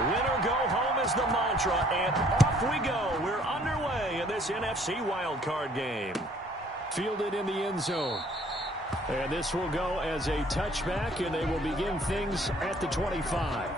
Win or go home is the mantra, and off we go. We're underway in this NFC wildcard game. Fielded in the end zone. And this will go as a touchback, and they will begin things at the 25.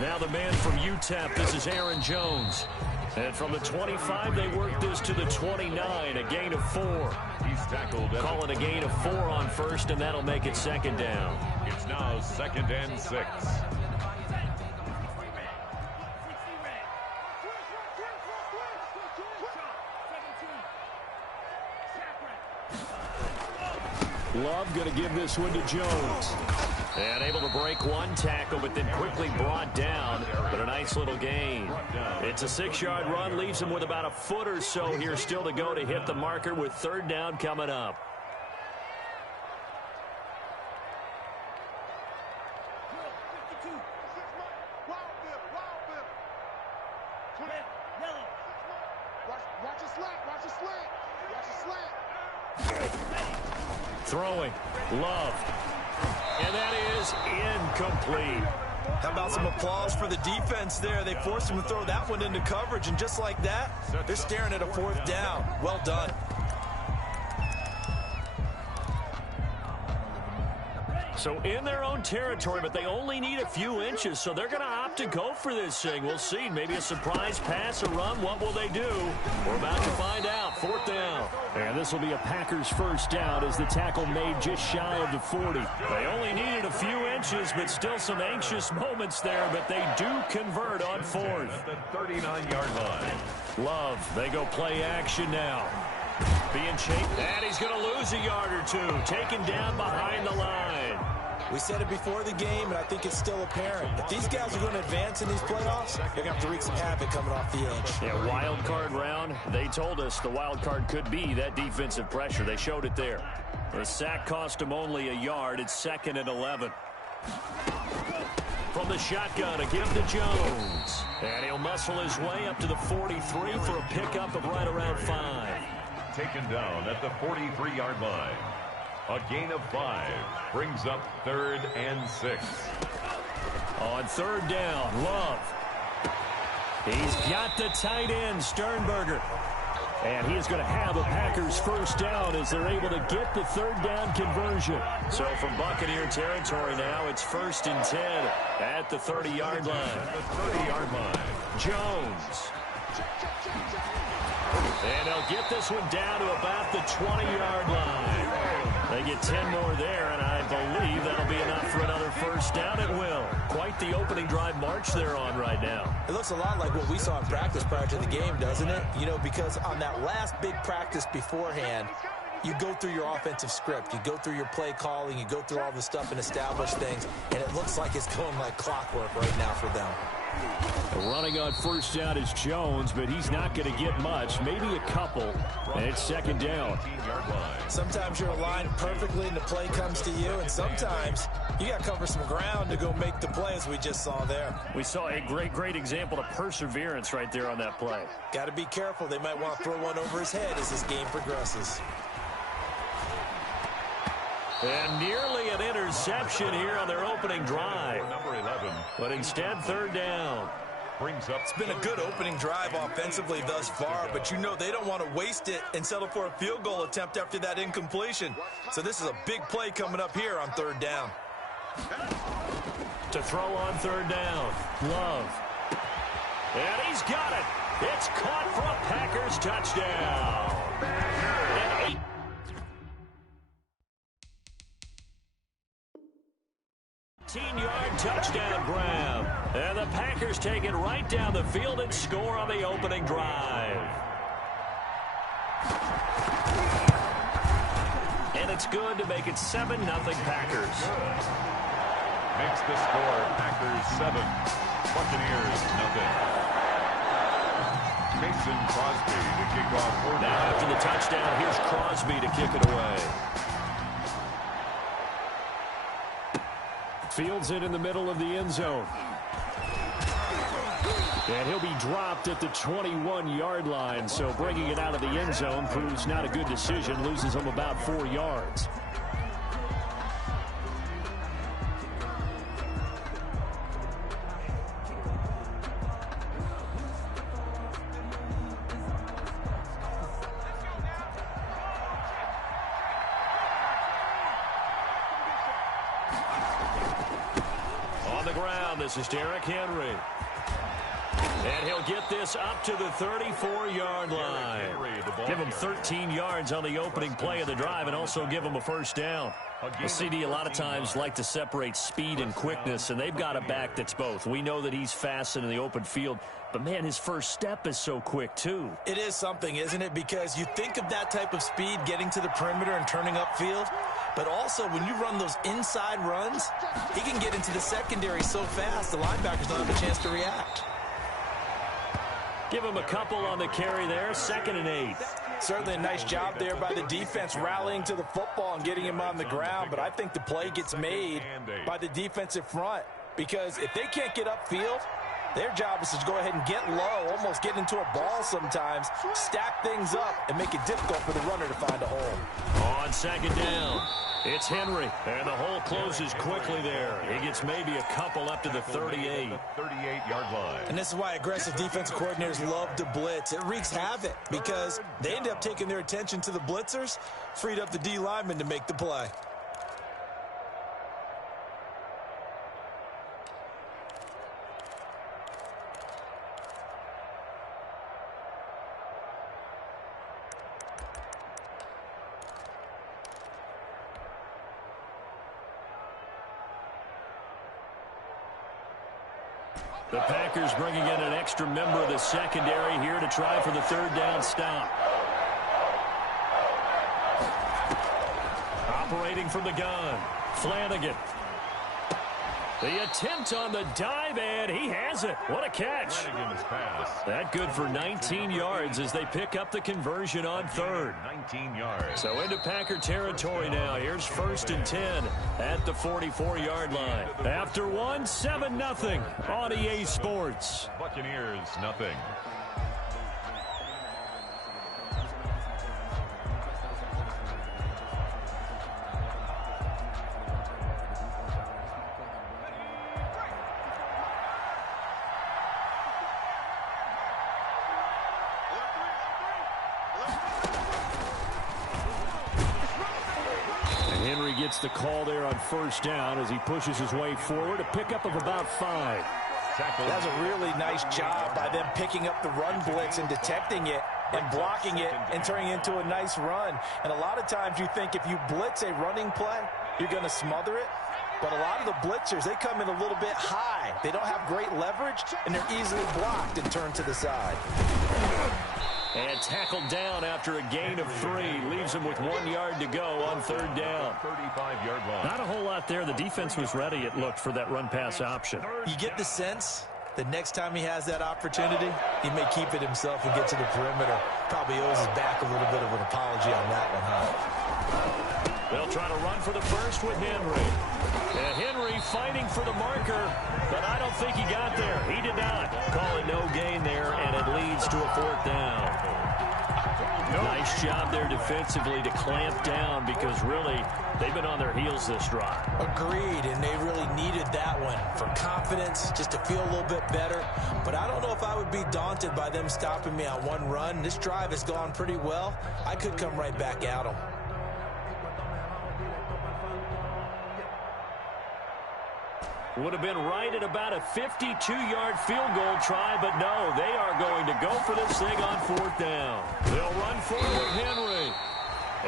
Now the man from UTEP, this is Aaron Jones. And from the 25, they work this to the 29, a gain of 4. He's tackled. Call it a gain of 4 on first, and that'll make it second down. It's now 2nd and 6. Love going to give this one to Jones. And able to break one tackle, but then quickly brought down. But a nice little gain. It's a 6-yard run, leaves him with about a foot or so here still to go to hit the marker with 3rd down coming up. Throwing. Love. And that is incomplete. How about some applause for the defense there? They forced him to throw that one into coverage, and just like that, they're staring at a 4th down. Well done. So in their own territory, but they only need a few inches, so they're going to opt to go for this thing. We'll see. Maybe a surprise pass, a run. What will they do? We're about to find out. 4th down. And this will be a Packers 1st down as the tackle made just shy of the 40. They only needed a few inches, but still some anxious moments there, but they do convert on 4th. At the 39-yard line. Love, they go play action now. Being chased, and he's going to lose a yard or two. Taken down behind the line. We said it before the game, and I think it's still apparent. If these guys are going to advance in these playoffs, they're going to have to wreak some havoc coming off the edge. Yeah, wild card round. They told us the wild card could be that defensive pressure. They showed it there. The sack cost him only a yard. It's 2nd and 11. From the shotgun, a give to Jones. And he'll muscle his way up to the 43 for a pickup of right around 5. Taken down at the 43-yard line. A gain of 5 brings up 3rd and 6. On 3rd down, Love. He's got the tight end, Sternberger. And he is going to have the Packers 1st down as they're able to get the 3rd down conversion. So from Buccaneer territory now, it's 1st and 10 at the 30-yard line. At the 30-yard line. Jones. And they'll get this one down to about the 20-yard line. They get 10 more there, and I believe that'll be enough for another 1st down at will. Quite the opening drive march they're on right now. It looks a lot like what we saw in practice prior to the game, doesn't it? You know, because on that last big practice beforehand, you go through your offensive script. You go through your play calling. You go through all the stuff and establish things, and it looks like it's going like clockwork right now for them. Running on 1st down is Jones, but he's not going to get much, maybe a couple, and it's 2nd down. Sometimes you're aligned perfectly and the play comes to you, and sometimes you got to cover some ground to go make the play, as we just saw there. We saw a great example of perseverance right there on that play. Got to be careful. They might want to throw one over his head as this game progresses. And nearly an interception here on their opening drive. Number 11. But instead, 3rd down. Brings up. It's been a good opening drive offensively thus far, but you know they don't want to waste it and settle for a field goal attempt after that incompletion. So this is a big play coming up here on 3rd down. To throw on 3rd down. Love. And he's got it. It's caught for a Packers touchdown. An 18-yard touchdown grab. And the Packers take it right down the field and score on the opening drive. And That's good to make it 7-0 Packers. Makes the score Packers 7, Buccaneers 0. Mason Crosby to kick off for now after the touchdown, here's Crosby to kick it away. Fields it in the middle of the end zone. And he'll be dropped at the 21-yard line. So bringing it out of the end zone proves not a good decision. Loses him about 4 yards. On the ground, this is Derrick Henry. And he'll get this up to the 34-yard line. Give him 13 yards on the opening play of the drive and also give him a first down. The CD a lot of times like to separate speed and quickness, and they've got a back that's both. We know that he's fast in the open field, but, man, his first step is so quick, too. It is something, isn't it? Because you think of that type of speed getting to the perimeter and turning upfield, but also when you run those inside runs, he can get into the secondary so fast the linebackers don't have a chance to react. Give him a couple on the carry there, 2nd and 8. Certainly a nice job there by the defense rallying to the football and getting him on the ground, but I think the play gets made by the defensive front because if they can't get upfield, their job is to go ahead and get low, almost get into a ball sometimes, stack things up, and make it difficult for the runner to find a hole. On 2nd down, it's Henry, and the hole closes quickly there. He gets maybe a couple up to the 38. 38-yard line. And this is why aggressive defensive coordinators love to blitz. It wreaks havoc because they end up taking their attention to the blitzers, freed up the D lineman to make the play. The Packers bringing in an extra member of the secondary here to try for the 3rd down stop. Operating from the gun, Flanagan. The attempt on the dive, and he has it. What a catch. That good for 19 yards as they pick up the conversion on 3rd. 19 yards. So into Packer territory now. Here's 1st and 10 at the 44-yard line. After one, 7-0 on EA Sports. Buccaneers 0. Henry gets the call there on 1st down as he pushes his way forward. A pickup of about 5. That's a really nice job by them picking up the run blitz and detecting it and blocking it and turning it into a nice run. And a lot of times you think if you blitz a running play, you're going to smother it. But a lot of the blitzers, they come in a little bit high. They don't have great leverage, and they're easily blocked and turned to the side. And tackled down after a gain of 3. Leaves him with 1 yard to go on 3rd down. 35-yard line. Not a whole lot there. The defense was ready, it looked, for that run-pass option. You get the sense that next time he has that opportunity, he may keep it himself and get to the perimeter. Probably owes his back a little bit of an apology on that one, huh? They'll try to run for the first with Henry. And Henry fighting for the marker, but I don't think he got there. He did not. Call it no gain there, and it leads to a 4th down. Nice job there defensively to clamp down because really they've been on their heels this drive. Agreed, and they really needed that one for confidence, just to feel a little bit better. But I don't know if I would be daunted by them stopping me on one run. This drive has gone pretty well. I could come right back at them. Would have been right at about a 52-yard field goal try, but no, they are going to go for this thing on 4th down. They'll run for it with Henry.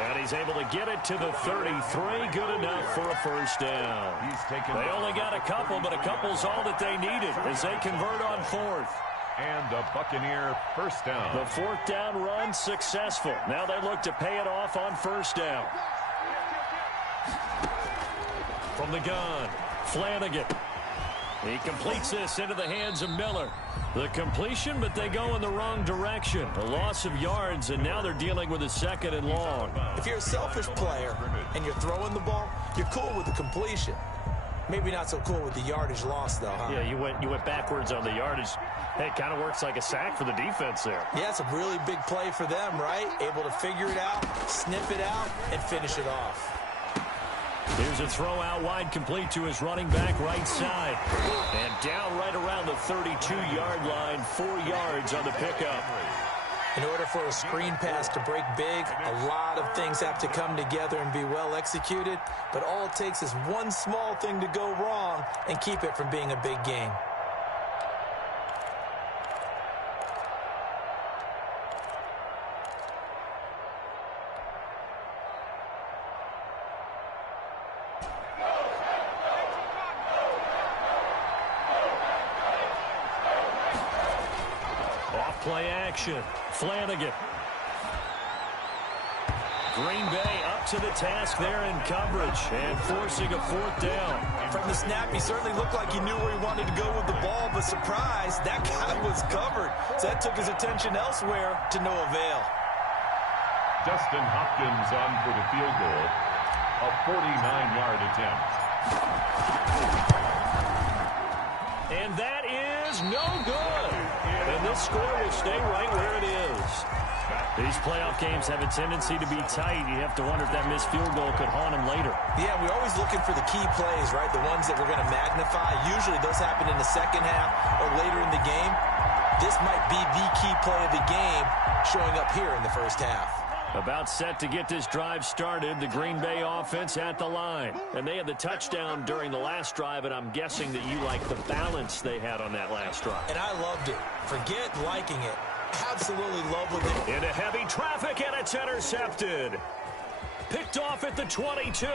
And he's able to get it to the 33. Good enough for a first down. They only got a couple, but a couple's all that they needed as they convert on 4th. And a Buccaneer first down. The 4th down run successful. Now they look to pay it off on 1st down. from the gun. Flanagan. He completes this into the hands of Miller. The completion, but they go in the wrong direction. A loss of yards, and now they're dealing with a 2nd and long. If you're a selfish player and you're throwing the ball, you're cool with the completion. Maybe not so cool with the yardage loss, though, huh? Yeah, you went backwards on the yardage. Hey, it kind of works like a sack for the defense there. Yeah, it's a really big play for them, right? Able to figure it out, sniff it out, and finish it off. Here's a throw out wide, complete to his running back right side. And down right around the 32-yard line, 4 yards on the pickup. In order for a screen pass to break big, a lot of things have to come together and be well executed. But all it takes is one small thing to go wrong and keep it from being a big game. Play action. Flanagan. Green Bay up to the task there in coverage and forcing a 4th down. From the snap, he certainly looked like he knew where he wanted to go with the ball, but surprise, that guy was covered. So that took his attention elsewhere to no avail. Dustin Hopkins on for the field goal. A 49-yard attempt. And that is no good. And this score will stay right where it is. These playoff games have a tendency to be tight. You have to wonder if that missed field goal could haunt them later. Yeah, we're always looking for the key plays, right? The ones that we're going to magnify. Usually those happen in the second half or later in the game. This might be the key play of the game showing up here in the first half. About set to get this drive started, the Green Bay offense at the line. And they had the touchdown during the last drive, and I'm guessing that you like the balance they had on that last drive. And I loved it. Forget liking it. Absolutely love with it. Into heavy traffic, and it's intercepted. Picked off at the 22.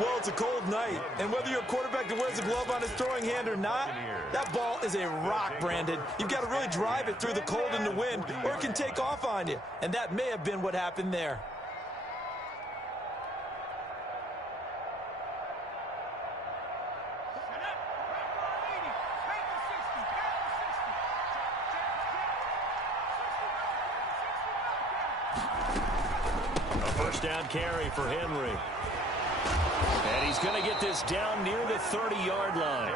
Well, it's a cold night, and whether you're a quarterback that wears a glove on his throwing hand or not, that ball is a rock, Brandon. You've got to really drive it through the cold and the wind, or it can take off on you. And that may have been what happened there. A first down carry for Henry. And he's going to get this down near the 30-yard line.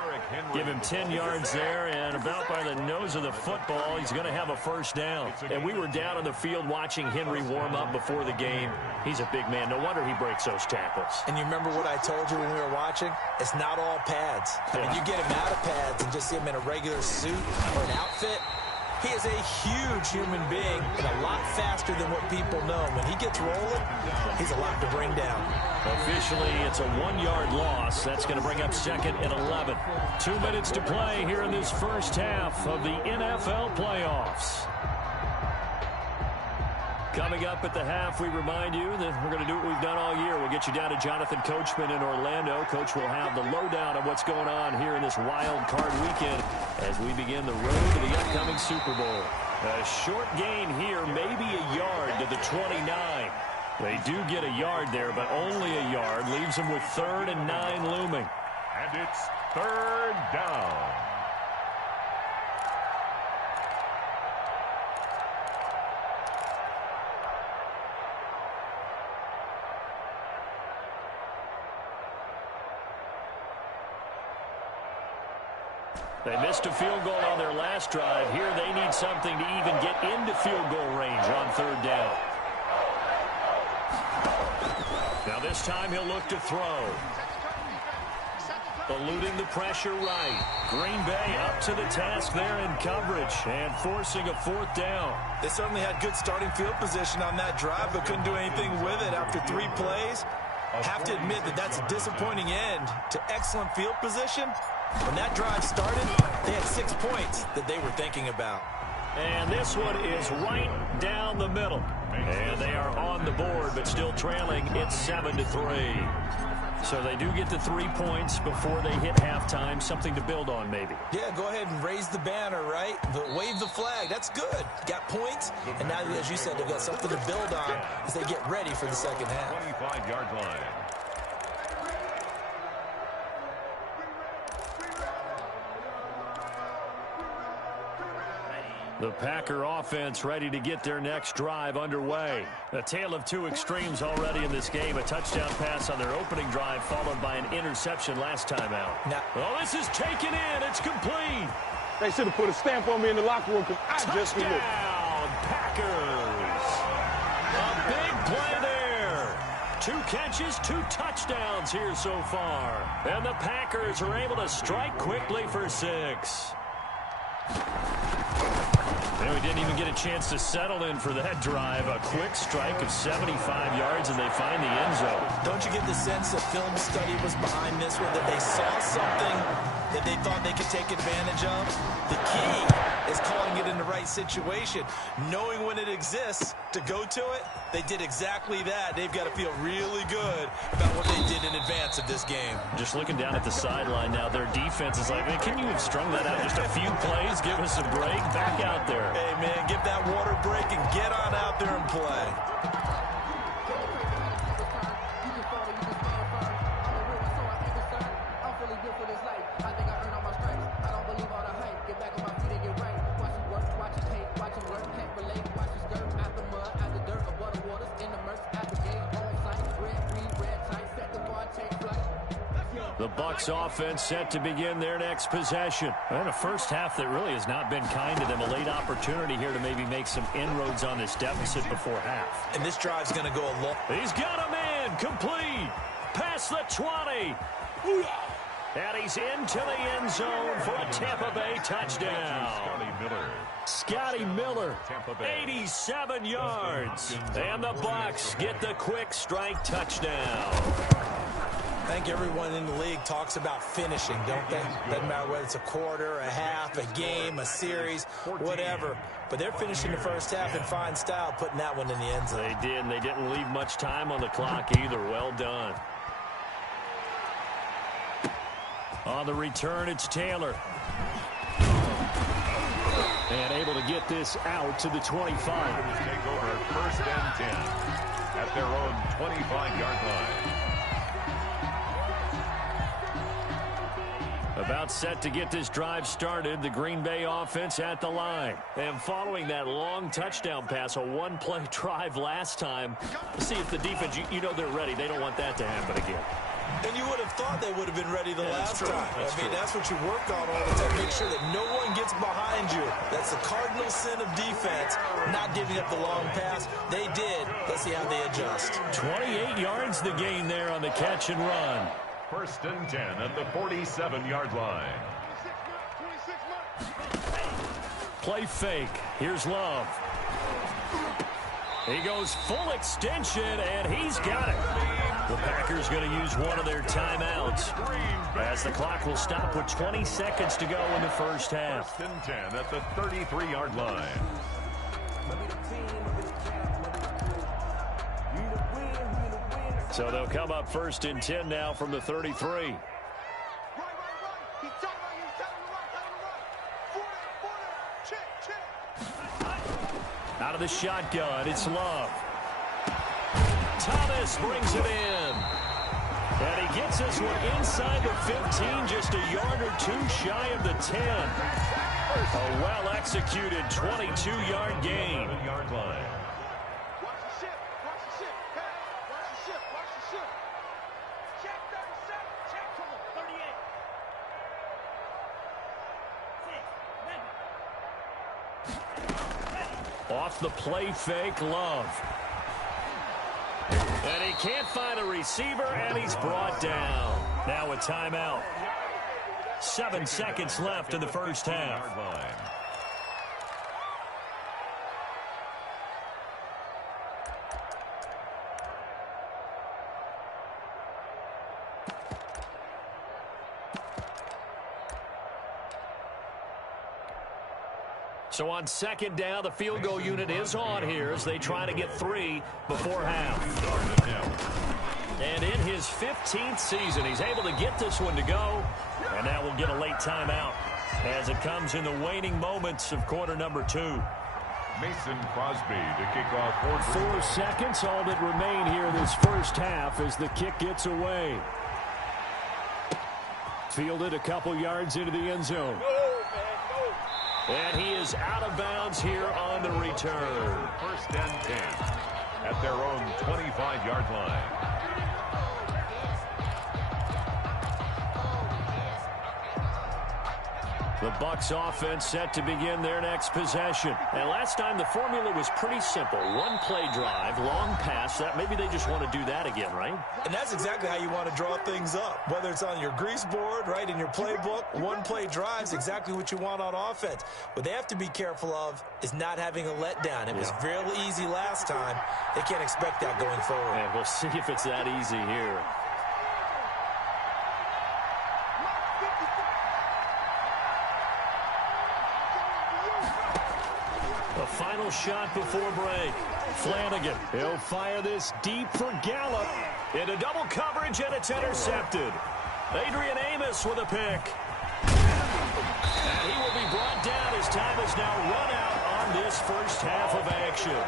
Give him 10 yards there, and about by the nose of the football, he's going to have a first down. And we were down on the field watching Henry warm up before the game. He's a big man. No wonder he breaks those tackles. And you remember what I told you when we were watching? It's not all pads. I mean, you get him out of pads and just see him in a regular suit or an outfit. He is a huge human being and a lot faster than what people know. When he gets rolling, he's a lot to bring down. Officially, it's a 1-yard loss. That's going to bring up 2nd and 11. 2 minutes to play here in this first half of the NFL playoffs. Coming up at the half, we remind you that we're going to do what we've done all year. We'll get you down to Jonathan Coachman in Orlando. Coach will have the lowdown on what's going on here in this wild card weekend as we begin the road to the upcoming Super Bowl. A short gain here, maybe a yard to the 29. They do get a yard there, but only a yard. Leaves them with 3rd and 9 looming. And it's 3rd down. They missed a field goal on their last drive. Here they need something to even get into field goal range on 3rd down. Now this time he'll look to throw. Eluding the pressure right. Green Bay up to the task there in coverage and forcing a 4th down. They certainly had good starting field position on that drive, but couldn't do anything with it after 3 plays. Have to admit that that's a disappointing end to excellent field position. When that drive started, they had 6 points that they were thinking about. And this one is right down the middle. And they are on the board, but still trailing. It's 7-3. So they do get the 3 points before they hit halftime, something to build on maybe. Yeah, go ahead and raise the banner, right? Wave the flag. That's good. Got points, and now, as you said, they've got something to build on as they get ready for the second half. 25-yard line. The Packer offense ready to get their next drive underway. A tale of two extremes already in this game. A touchdown pass on their opening drive followed by an interception last time out. Oh, this is taken in. It's complete. They should have put a stamp on me in the locker room because I just did it. Touchdown, Packers. A big play there. 2 catches, 2 touchdowns here so far. And the Packers are able to strike quickly for 6. And we didn't even get a chance to settle in for that drive. A quick strike of 75 yards, and they find the end zone. Don't you get the sense that film study was behind this one, that they saw something that they thought they could take advantage of? The key is calling it in the right situation. Knowing when it exists to go to it, they did exactly that. They've got to feel really good about what they did in advance of this game. Just looking down at the sideline now, their defense is like, man, can you have strung that out just a few plays? Give us a break. Back out there. Hey, man, give that water break and get on out there and play. The Bucs offense set to begin their next possession. And a first half that really has not been kind to them. A late opportunity here to maybe make some inroads on this deficit before half. And this drive's going to go a long. He's got a man complete. Past the 20. And he's into the end zone for a Tampa Bay touchdown. Scotty Miller, 87 yards. And the Bucs get the quick strike touchdown. I think everyone in the league talks about finishing, don't they? Doesn't matter whether it's a quarter, a half, a game, a series, whatever. But they're finishing the first half in fine style, putting that one in the end zone. They did, and they didn't leave much time on the clock either. Well done. On the return, it's Taylor. And able to get this out to the 25. Take over 1st and 10 at their own 25-yard line. About set to get this drive started, the Green Bay offense at the line. And following that long touchdown pass, a one-play drive last time, let's see if the defense, you know they're ready. They don't want that to happen again. And you would have thought they would have been ready the last time. That's what you work on all the time. Make sure that no one gets behind you. That's the cardinal sin of defense, not giving up the long pass. They did. Let's see how they adjust. 28 yards the gain there on the catch and run. 1st and 10 at the 47-yard line. Play fake. Here's Love. He goes full extension, and he's got it. The Packers going to use one of their timeouts as the clock will stop with 20 seconds to go in the first half. 1st and 10 at the 33-yard line. So they'll come up 1st and 10 now from the 33. Out of the shotgun, it's Love. Thomas brings it in. And he gets this one inside the 15, just a yard or two shy of the 10. A well-executed 22-yard gain. Off the play fake, Love. And he can't find a receiver, and he's brought down. Now a timeout. 7 seconds left in the first half. So on second down, the field goal unit is on here as they try to get 3 before half. And in his 15th season, he's able to get this one to go. And that will get a late timeout as it comes in the waning moments of quarter number 2. Mason Crosby to kick off. 4 seconds, all that remain here this first half as the kick gets away. Fielded a couple yards into the end zone. And he is out of bounds here on the return. First and 10 at their own 25-yard line. The Bucs offense set to begin their next possession. And last time the formula was pretty simple. One play drive, long pass. That maybe they just want to do that again, right? And that's exactly how you want to draw things up. Whether it's on your grease board, right, in your playbook, one play drive is exactly what you want on offense. What they have to be careful of is not having a letdown. It was real easy last time. They can't expect that going forward. And we'll see if it's that easy here. The final shot before break. Flanagan, he'll fire this deep for Gallup. Into double coverage, and it's intercepted. Adrian Amos with a pick. And he will be brought down as time is now run out on this first half of action.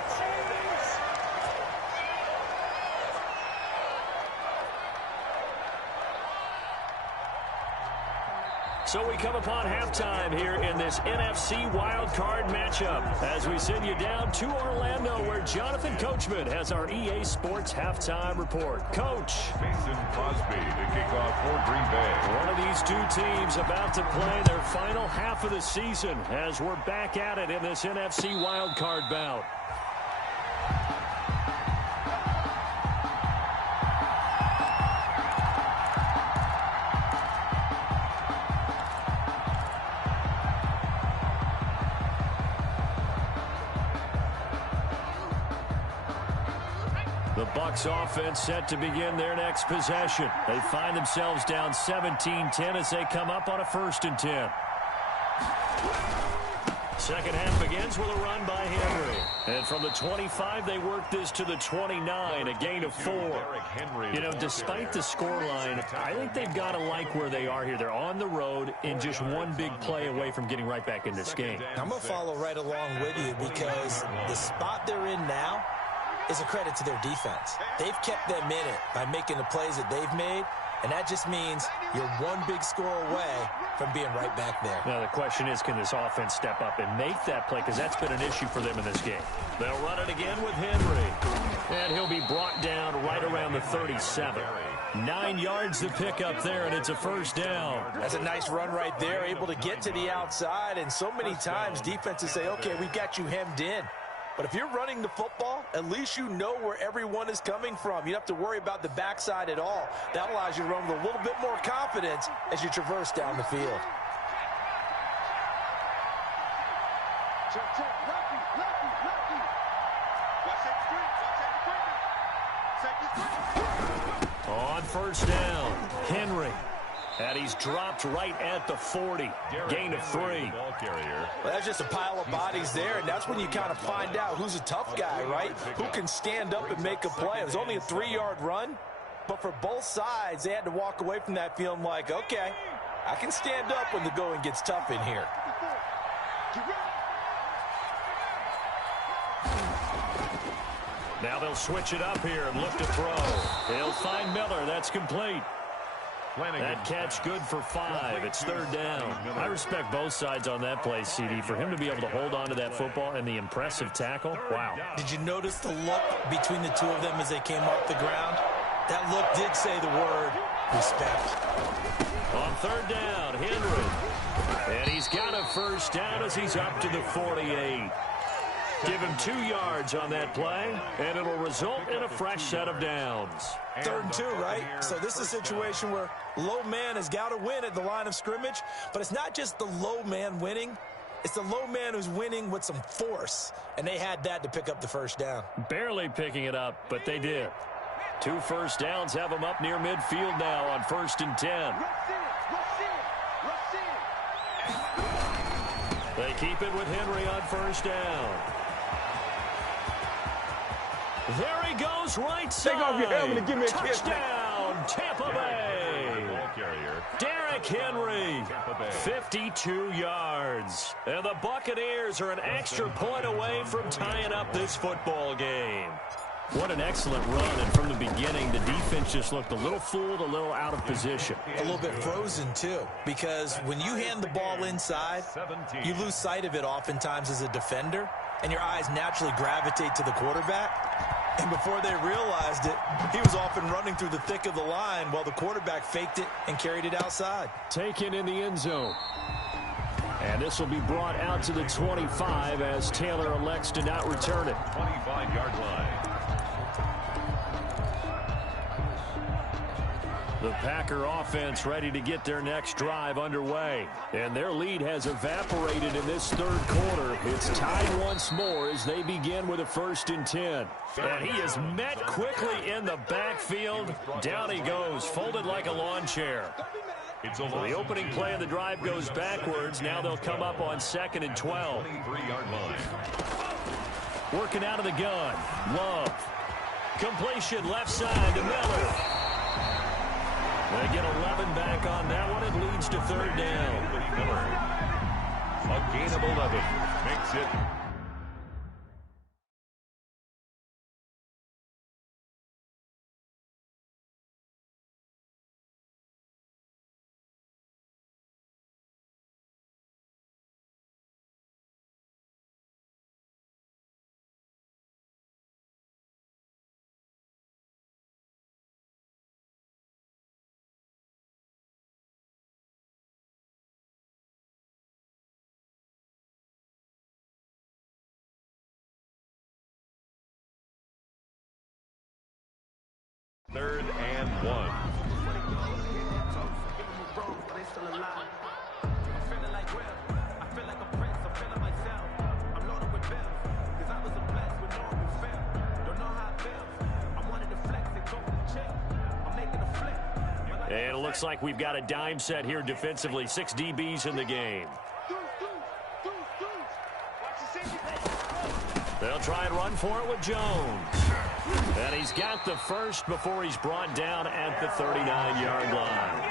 So we come upon halftime here in this NFC wildcard matchup as we send you down to Orlando where Jonathan Coachman has our EA Sports halftime report. Coach. Mason Crosby to kick off for Green Bay. One of these two teams about to play their final half of the season as we're back at it in this NFC wildcard bout. The Bucs offense set to begin their next possession. They find themselves down 17-10 as they come up on a 1st and 10. Second half begins with a run by Henry. And from the 25, they work this to the 29, a gain of 4. You know, despite the scoreline, I think they've got to like where they are here. They're on the road and just one big play away from getting right back in this game. I'm going to follow right along with you because the spot they're in now is a credit to their defense. They've kept them in it by making the plays that they've made, and that just means you're one big score away from being right back there. Now, the question is, can this offense step up and make that play? Because that's been an issue for them in this game. They'll run it again with Henry. And he'll be brought down right around the 37. 9 yards to pick up there, and it's a first down. That's a nice run right there, able to get to the outside. And so many times defenses say, okay, we've got you hemmed in. But if you're running the football, at least you know where everyone is coming from. You don't have to worry about the backside at all. That allows you to run with a little bit more confidence as you traverse down the field. On first down, Henry. And he's dropped right at the 40. Gain of 3. Well, that's just a pile of bodies there, and that's when you kind of find out who's a tough guy, right? Who can stand up and make a play. It was only a 3-yard run, but for both sides, they had to walk away from that feeling like, okay, I can stand up when the going gets tough in here. Now they'll switch it up here and look to throw. They'll find Miller. That's complete. That catch good for 5. It's 3rd down. I respect both sides on that play, CD. For him to be able to hold on to that football and the impressive tackle, wow. Did you notice the look between the two of them as they came off the ground? That look did say the word respect. On 3rd down, Henry. And he's got a first down as he's up to the 48. Give him 2 yards on that play, and it'll result in a fresh set of downs. 3rd and 2, right? So this is a situation where low man has got to win at the line of scrimmage, but it's not just the low man winning. It's the low man who's winning with some force, and they had that to pick up the first down. Barely picking it up, but they did. 2 first downs have them up near midfield now on 1st and 10. They keep it with Henry on first down. There he goes, right side. Take off your helmet and give me a kiss. Touchdown, Tampa Bay. Derrick Henry, 52 yards. And the Buccaneers are an extra point away from tying up this football game. What an excellent run, and from the beginning, the defense just looked a little fooled, a little out of position. A little bit frozen, too, because when you hand the ball inside, you lose sight of it oftentimes as a defender, and your eyes naturally gravitate to the quarterback. And before they realized it, he was off and running through the thick of the line while the quarterback faked it and carried it outside. Taken in the end zone. And this will be brought out to the 25 as Taylor elects to not return it. 25-yard line. The Packer offense ready to get their next drive underway. And their lead has evaporated in this third quarter. It's tied once more as they begin with a 1st and 10. And he is met quickly in the backfield. Down he goes, folded like a lawn chair. So the opening play of the drive goes backwards. Now they'll come up on 2nd and 12. 23-yard line. Working out of the gun. Love. Completion left side to Miller. They get 11 back on that one. It leads to 3rd down. Miller. A gain of 11. Makes it Third and 1. And it looks like we've got a dime set here defensively. 6 DBs in the game. They'll try and run for it with Jones. And he's got the first before he's brought down at the 39-yard line.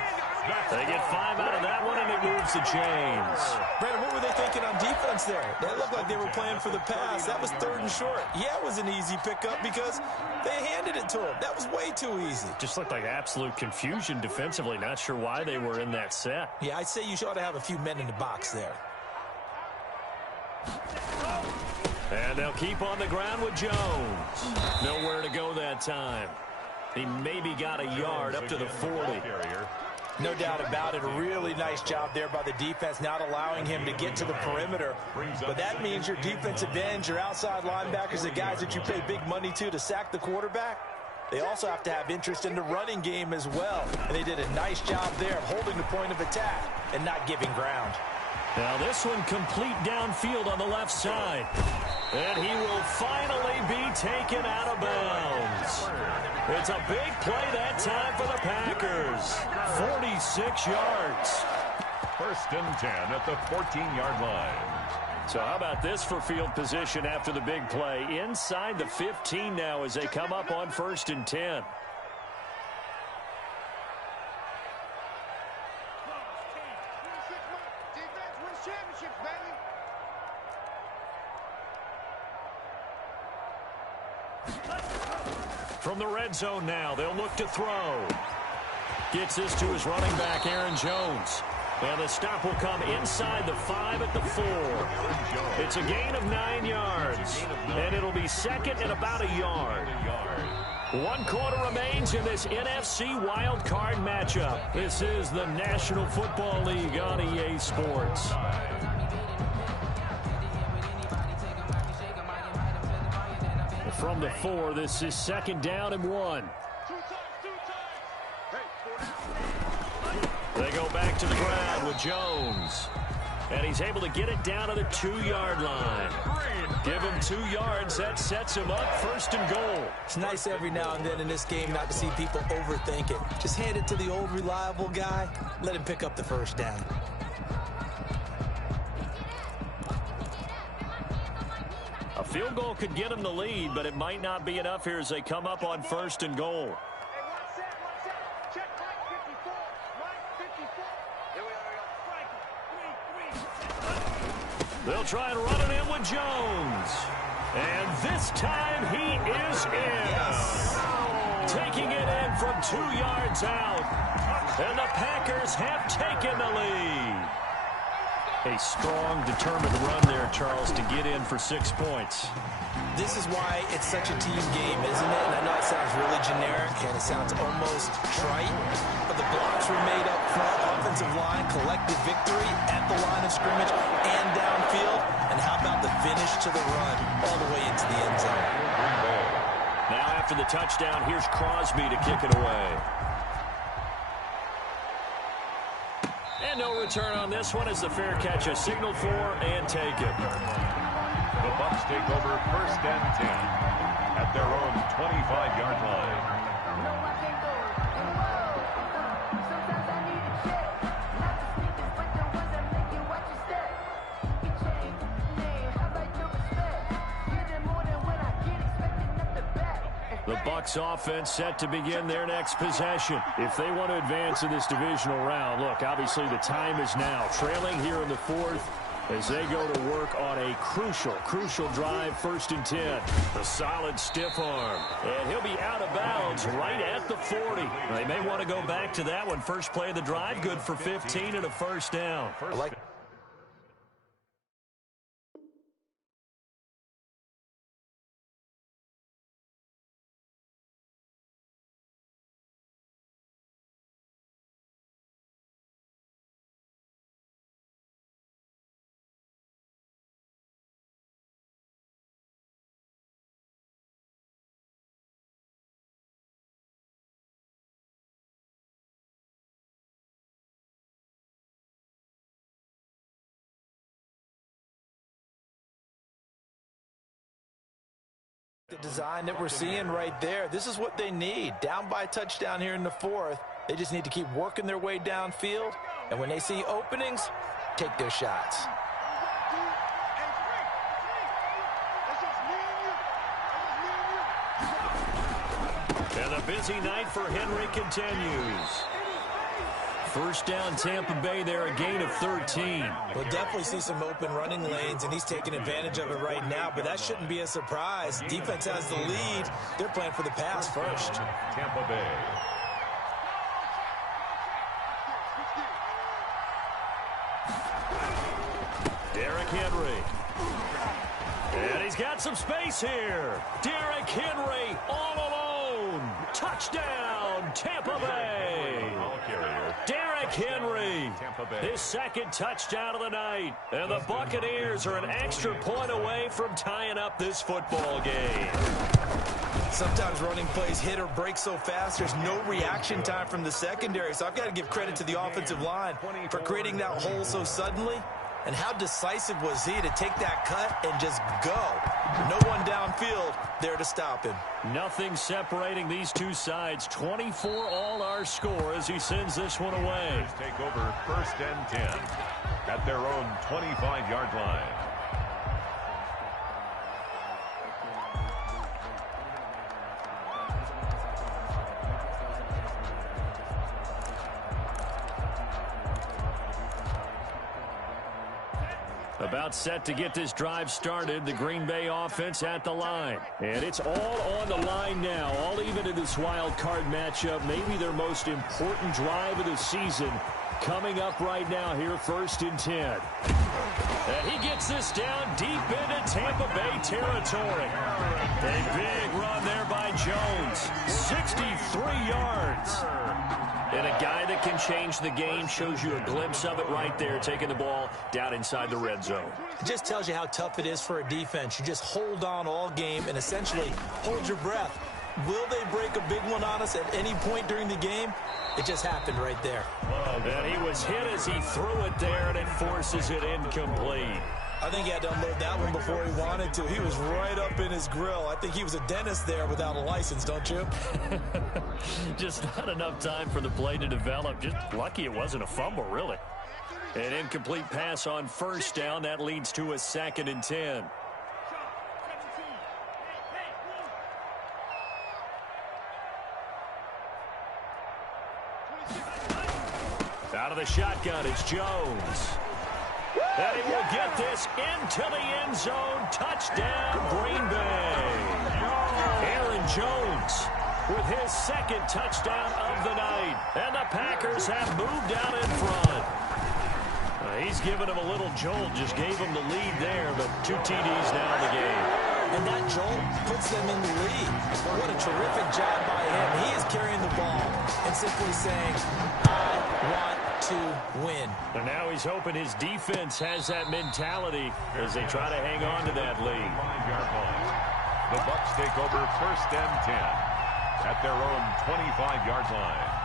They get 5 out of that one, and it moves the chains. Brandon, what were they thinking on defense there? That looked like they were playing for the pass. That was 3rd and short. Yeah, it was an easy pickup because they handed it to him. That was way too easy. Just looked like absolute confusion defensively. Not sure why they were in that set. Yeah, I'd say you ought to have a few men in the box there. And they'll keep on the ground with Jones. Nowhere to go that time. He maybe got a yard up to the 40. No doubt about it. A really nice job there by the defense, not allowing him to get to the perimeter. But that means your defensive ends, your outside linebackers, the guys that you pay big money to sack the quarterback, they also have to have interest in the running game as well. And they did a nice job there of holding the point of attack and not giving ground. Now this one complete downfield on the left side. And he will finally be taken out of bounds. It's a big play that time for the Packers. 46 yards. 1st and 10 at the 14-yard line. So how about this for field position after the big play? Inside the 15 now as they come up on 1st and 10. From the red zone now, they'll look to throw. Gets this to his running back, Aaron Jones. And the stop will come inside the 5 at the 4. It's a gain of 9 yards. And it'll be 2nd and about a yard. 1 quarter remains in this NFC wild card matchup. This is the National Football League on EA Sports. From the 4, this is 2nd down and 1. They go back to the ground with Jones. And he's able to get it down to the 2-yard line. Give him 2 yards. That sets him up 1st and goal. It's nice every now and then in this game not to see people overthink it. Just hand it to the old reliable guy. Let him pick up the 1st down. Field goal could get them the lead, but it might not be enough here as they come up on 1st and goal. They'll try and run it in with Jones. And this time he is in. Yes. Taking it in from 2 yards out. And the Packers have taken the lead. A strong, determined run there, Charles, to get in for 6 points. This is why it's such a team game, isn't it? And I know it sounds really generic and it sounds almost trite, but the blocks were made up front, offensive line, collective victory at the line of scrimmage and downfield. And how about the finish to the run all the way into the end zone? Now after the touchdown, here's Crosby to kick it away. And no return on this one as the fair catch is signaled for and taken. The Bucs take over 1st and 10 at their own 25-yard line. The Bucs offense set to begin their next possession. If they want to advance in this divisional round, look, obviously the time is now. Trailing here in the 4th as they go to work on a crucial drive, 1st and 10. A solid stiff arm. And he'll be out of bounds right at the 40. They may want to go back to that one. First play of the drive, good for 15 and a 1st down. I like the design that we're seeing right there. This is what they need. Down by a touchdown here in the 4th. They just need to keep working their way downfield. And when they see openings, take their shots. And a busy night for Henry continues. 1st down, Tampa Bay there, a gain of 13. We'll definitely see some open running lanes, and he's taking advantage of it right now, but that shouldn't be a surprise. Defense has the lead. They're playing for the pass first. Tampa Bay. Derrick Henry. And he's got some space here. Derrick Henry all alone. Touchdown, Tampa Bay. Derrick Henry, his 2nd touchdown of the night. And the Buccaneers are an extra point away from tying up this football game. Sometimes running plays hit or break so fast, there's no reaction time from the secondary. So I've got to give credit to the offensive line for creating that hole so suddenly. And how decisive was he to take that cut and just go? No one downfield there to stop him. Nothing separating these two sides. 24 all our score as he sends this one away. Take over 1st and 10 at their own 25-yard line. About set to get this drive started. The Green Bay offense at the line. And it's all on the line now. All even in this wild card matchup. Maybe their most important drive of the season coming up right now here, 1st and 10. And he gets this down deep into Tampa Bay territory. A big run there by Jones. 63 yards. And a guy that can change the game, shows you a glimpse of it right there, taking the ball down inside the red zone. It just tells you how tough it is for a defense. You just hold on all game and essentially hold your breath. Will they break a big one on us at any point during the game? It just happened right there. And he was hit as he threw it there, and it forces it incomplete. I think he had to unload that one before he wanted to. He was right up in his grill. I think he was a dentist there without a license, don't you? Just not enough time for the play to develop. Just lucky it wasn't a fumble, really. An incomplete pass on 1st down. That leads to a 2nd and 10. Out of the shotgun, it's Jones. And he will get this into the end zone. Touchdown, Green Bay. Aaron Jones with his second touchdown of the night. And the Packers have moved out in front. He's given him a little jolt, just gave him the lead there, but 2 TDs now in the game. And that jolt puts them in the lead. What a terrific job by him. He is carrying the ball and simply saying, I want to win. And now he's hoping his defense has that mentality as they try to hang on to that lead. 5-yard line. The Bucs take over 1st and 10 at their own 25-yard line.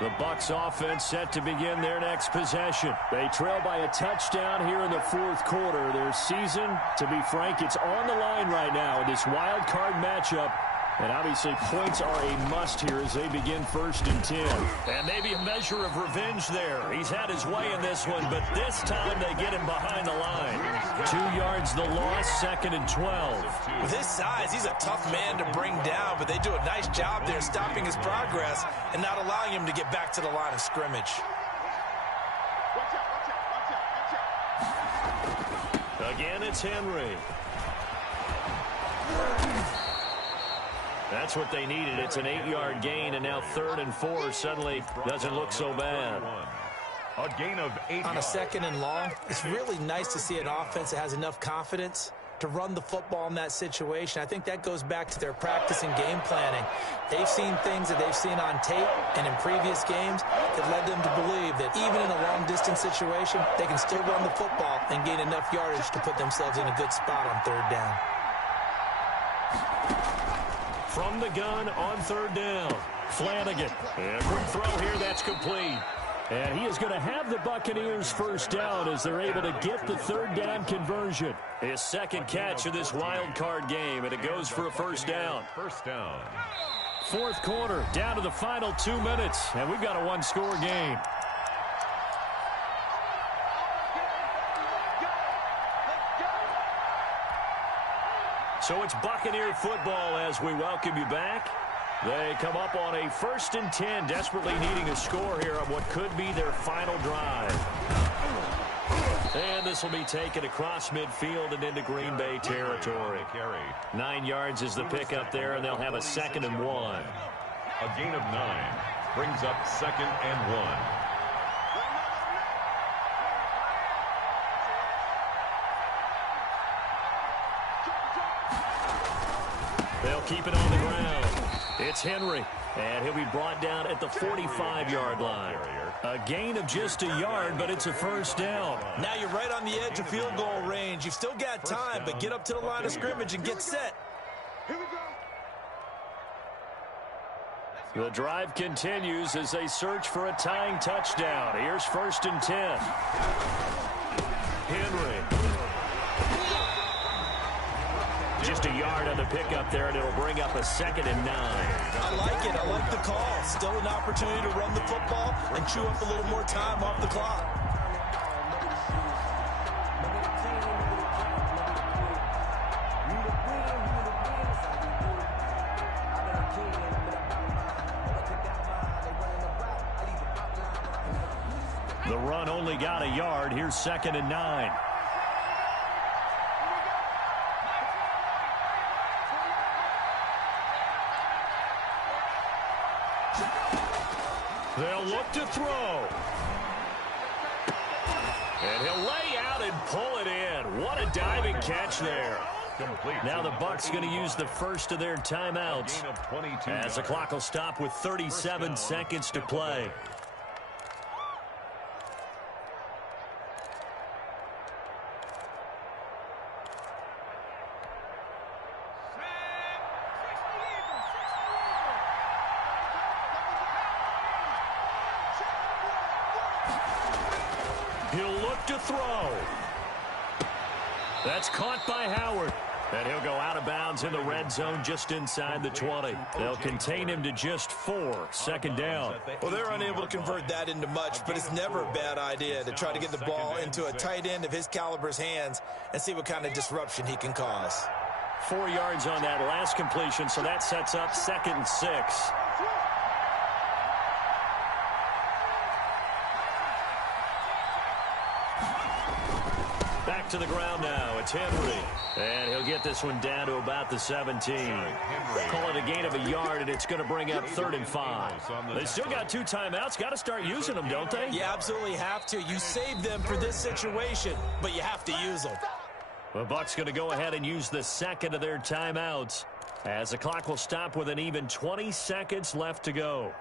The Bucs offense set to begin their next possession. They trail by a touchdown here in the 4th quarter. Their season, to be frank, it's on the line right now in this wild card matchup. And obviously points are a must here as they begin 1st and 10. And maybe a measure of revenge there. He's had his way in this one, but this time they get him behind the line. 2 yards the loss, 2nd and 12. With his size, he's a tough man to bring down, but they do a nice job there stopping his progress and not allowing him to get back to the line of scrimmage. Again, it's Henry. That's what they needed. It's an 8-yard gain, and now 3rd and 4 suddenly doesn't look so bad. A gain of 8 On a 2nd and long, it's really nice to see an offense that has enough confidence to run the football in that situation. I think that goes back to their practice and game planning. They've seen things that they've seen on tape and in previous games that led them to believe that even in a long-distance situation, they can still run the football and gain enough yardage to put themselves in a good spot on 3rd down. From the gun on 3rd down, Flanagan. And quick throw here, that's complete. And he is going to have the Buccaneers 1st down as they're able to get the 3rd down conversion. His 2nd catch of this wild card game, and it goes for a 1st down. 1st down. 4th quarter, down to the final 2 minutes, and we've got a 1-score game. So it's Buccaneer football as we welcome you back. They come up on a 1st and 10, desperately needing a score here on what could be their final drive. And this will be taken across midfield and into Green Bay territory. 9 yards is the pickup there, and they'll have a 2nd and 1. A gain of 9 brings up 2nd and 1. They'll keep it on the ground. It's Henry, and he'll be brought down at the 45-yard line. A gain of just a yard, but it's a 1st down. Now you're right on the edge of field goal range. You've still got time, but get up to the line of scrimmage and get set. The drive continues as they search for a tying touchdown. Here's 1st and 10. Henry. Just a yard on the pickup there, and it'll bring up a 2nd and 9. I like it. I like the call. Still an opportunity to run the football and chew up a little more time off the clock. The run only got a yard. Here's 2nd and 9. They'll look to throw. And he'll lay out and pull it in. What a diving catch there. Now the Bucs going to use the first of their timeouts as the clock will stop with 37 seconds to play. He'll look to throw. That's caught by Howard. And he'll go out of bounds in the red zone just inside the 20. They'll contain him to just 4. 2nd down. Well, they're unable to convert that into much, but it's never a bad idea to try to get the ball into a tight end of his caliber's hands and see what kind of disruption he can cause. 4 yards on that last completion, so that sets up 2nd and 6. Back to the ground now. It's Henry. And he'll get this one down to about the 17. Call it a gain of a yard, and it's going to bring up 3rd and 5. They still got 2 timeouts. Got to start using them, don't they? You absolutely have to. You save them for this situation, but you have to use them. The Bucs going to go ahead and use the 2nd of their timeouts, as the clock will stop with an even 20 seconds left to go.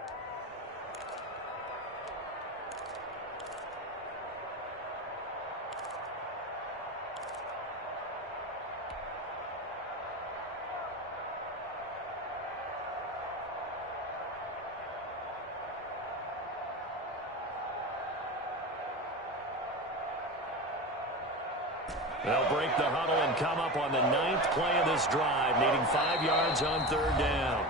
They'll break the huddle and come up on the 9th play of this drive, needing 5 yards on 3rd down.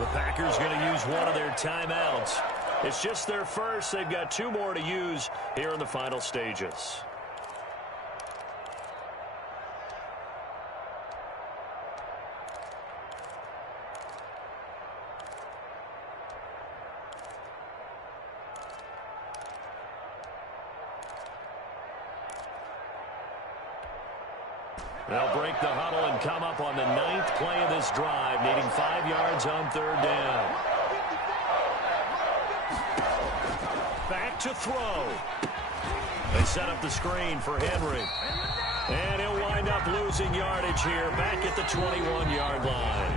The Packers going to use one of their timeouts. It's just their first. They've got 2 more to use here in the final stages. They'll break the huddle and come up on the 9th play of this drive, needing 5 yards on 3rd down. Back to throw. They set up the screen for Henry. And he'll wind up losing yardage here back at the 21-yard line.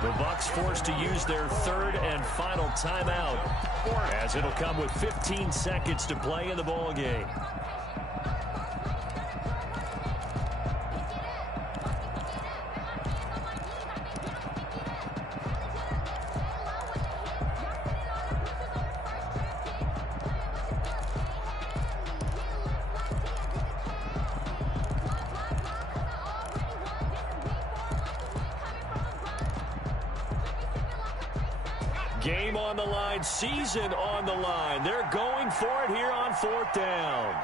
The Bucs forced to use their 3rd and final timeout, as it'll come with 15 seconds to play in the ball game. Game on the line, season on the line. They're going for it here on 4th down.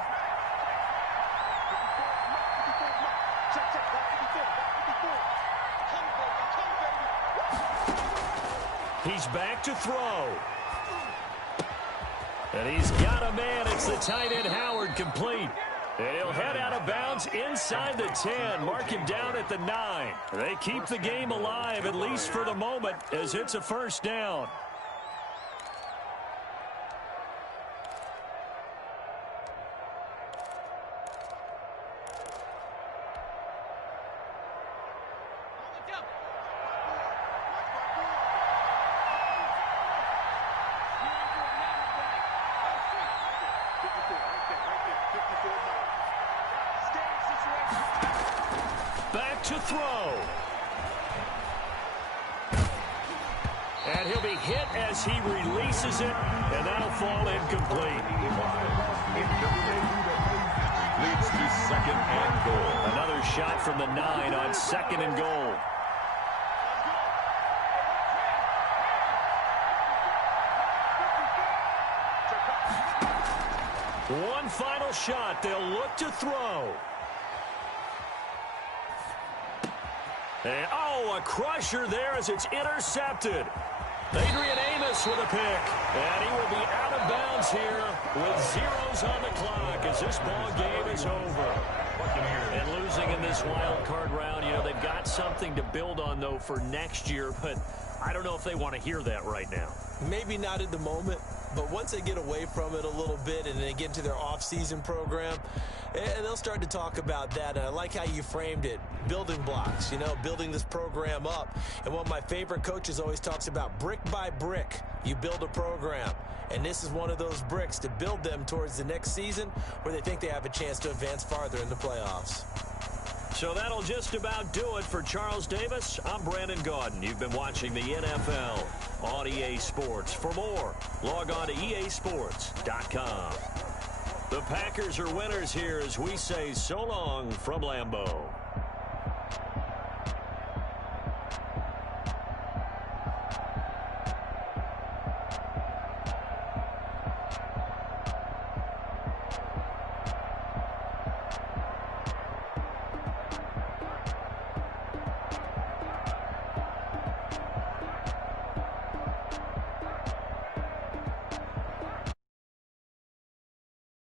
He's back to throw. And he's got a man. It's the tight end, Howard, complete. And he'll head out of bounds inside the 10. Mark him down at the 9. They keep the game alive, at least for the moment, as it's a 1st down. Back to throw. And he'll be hit as he releases it, and that'll fall incomplete. Leads to 2nd and goal. Another shot from the 9 on 2nd and goal. One final shot. They'll look to throw. And, a crusher there as it's intercepted. Adrian Amos with a pick. And he will be out of bounds here with zeros on the clock as this ball game is over. And losing in this wild card round, they've got something to build on, though, for next year. But I don't know if they want to hear that right now. Maybe not at the moment, but once they get away from it a little bit and they get into their off-season program, and they'll start to talk about that. And I like how you framed it, building blocks, building this program up. And one of my favorite coaches always talks about brick by brick, you build a program. And this is one of those bricks to build them towards the next season where they think they have a chance to advance farther in the playoffs. So that'll just about do it for Charles Davis. I'm Brandon Gaudin. You've been watching the NFL on EA Sports. For more, log on to easports.com. The Packers are winners here as we say so long from Lambeau.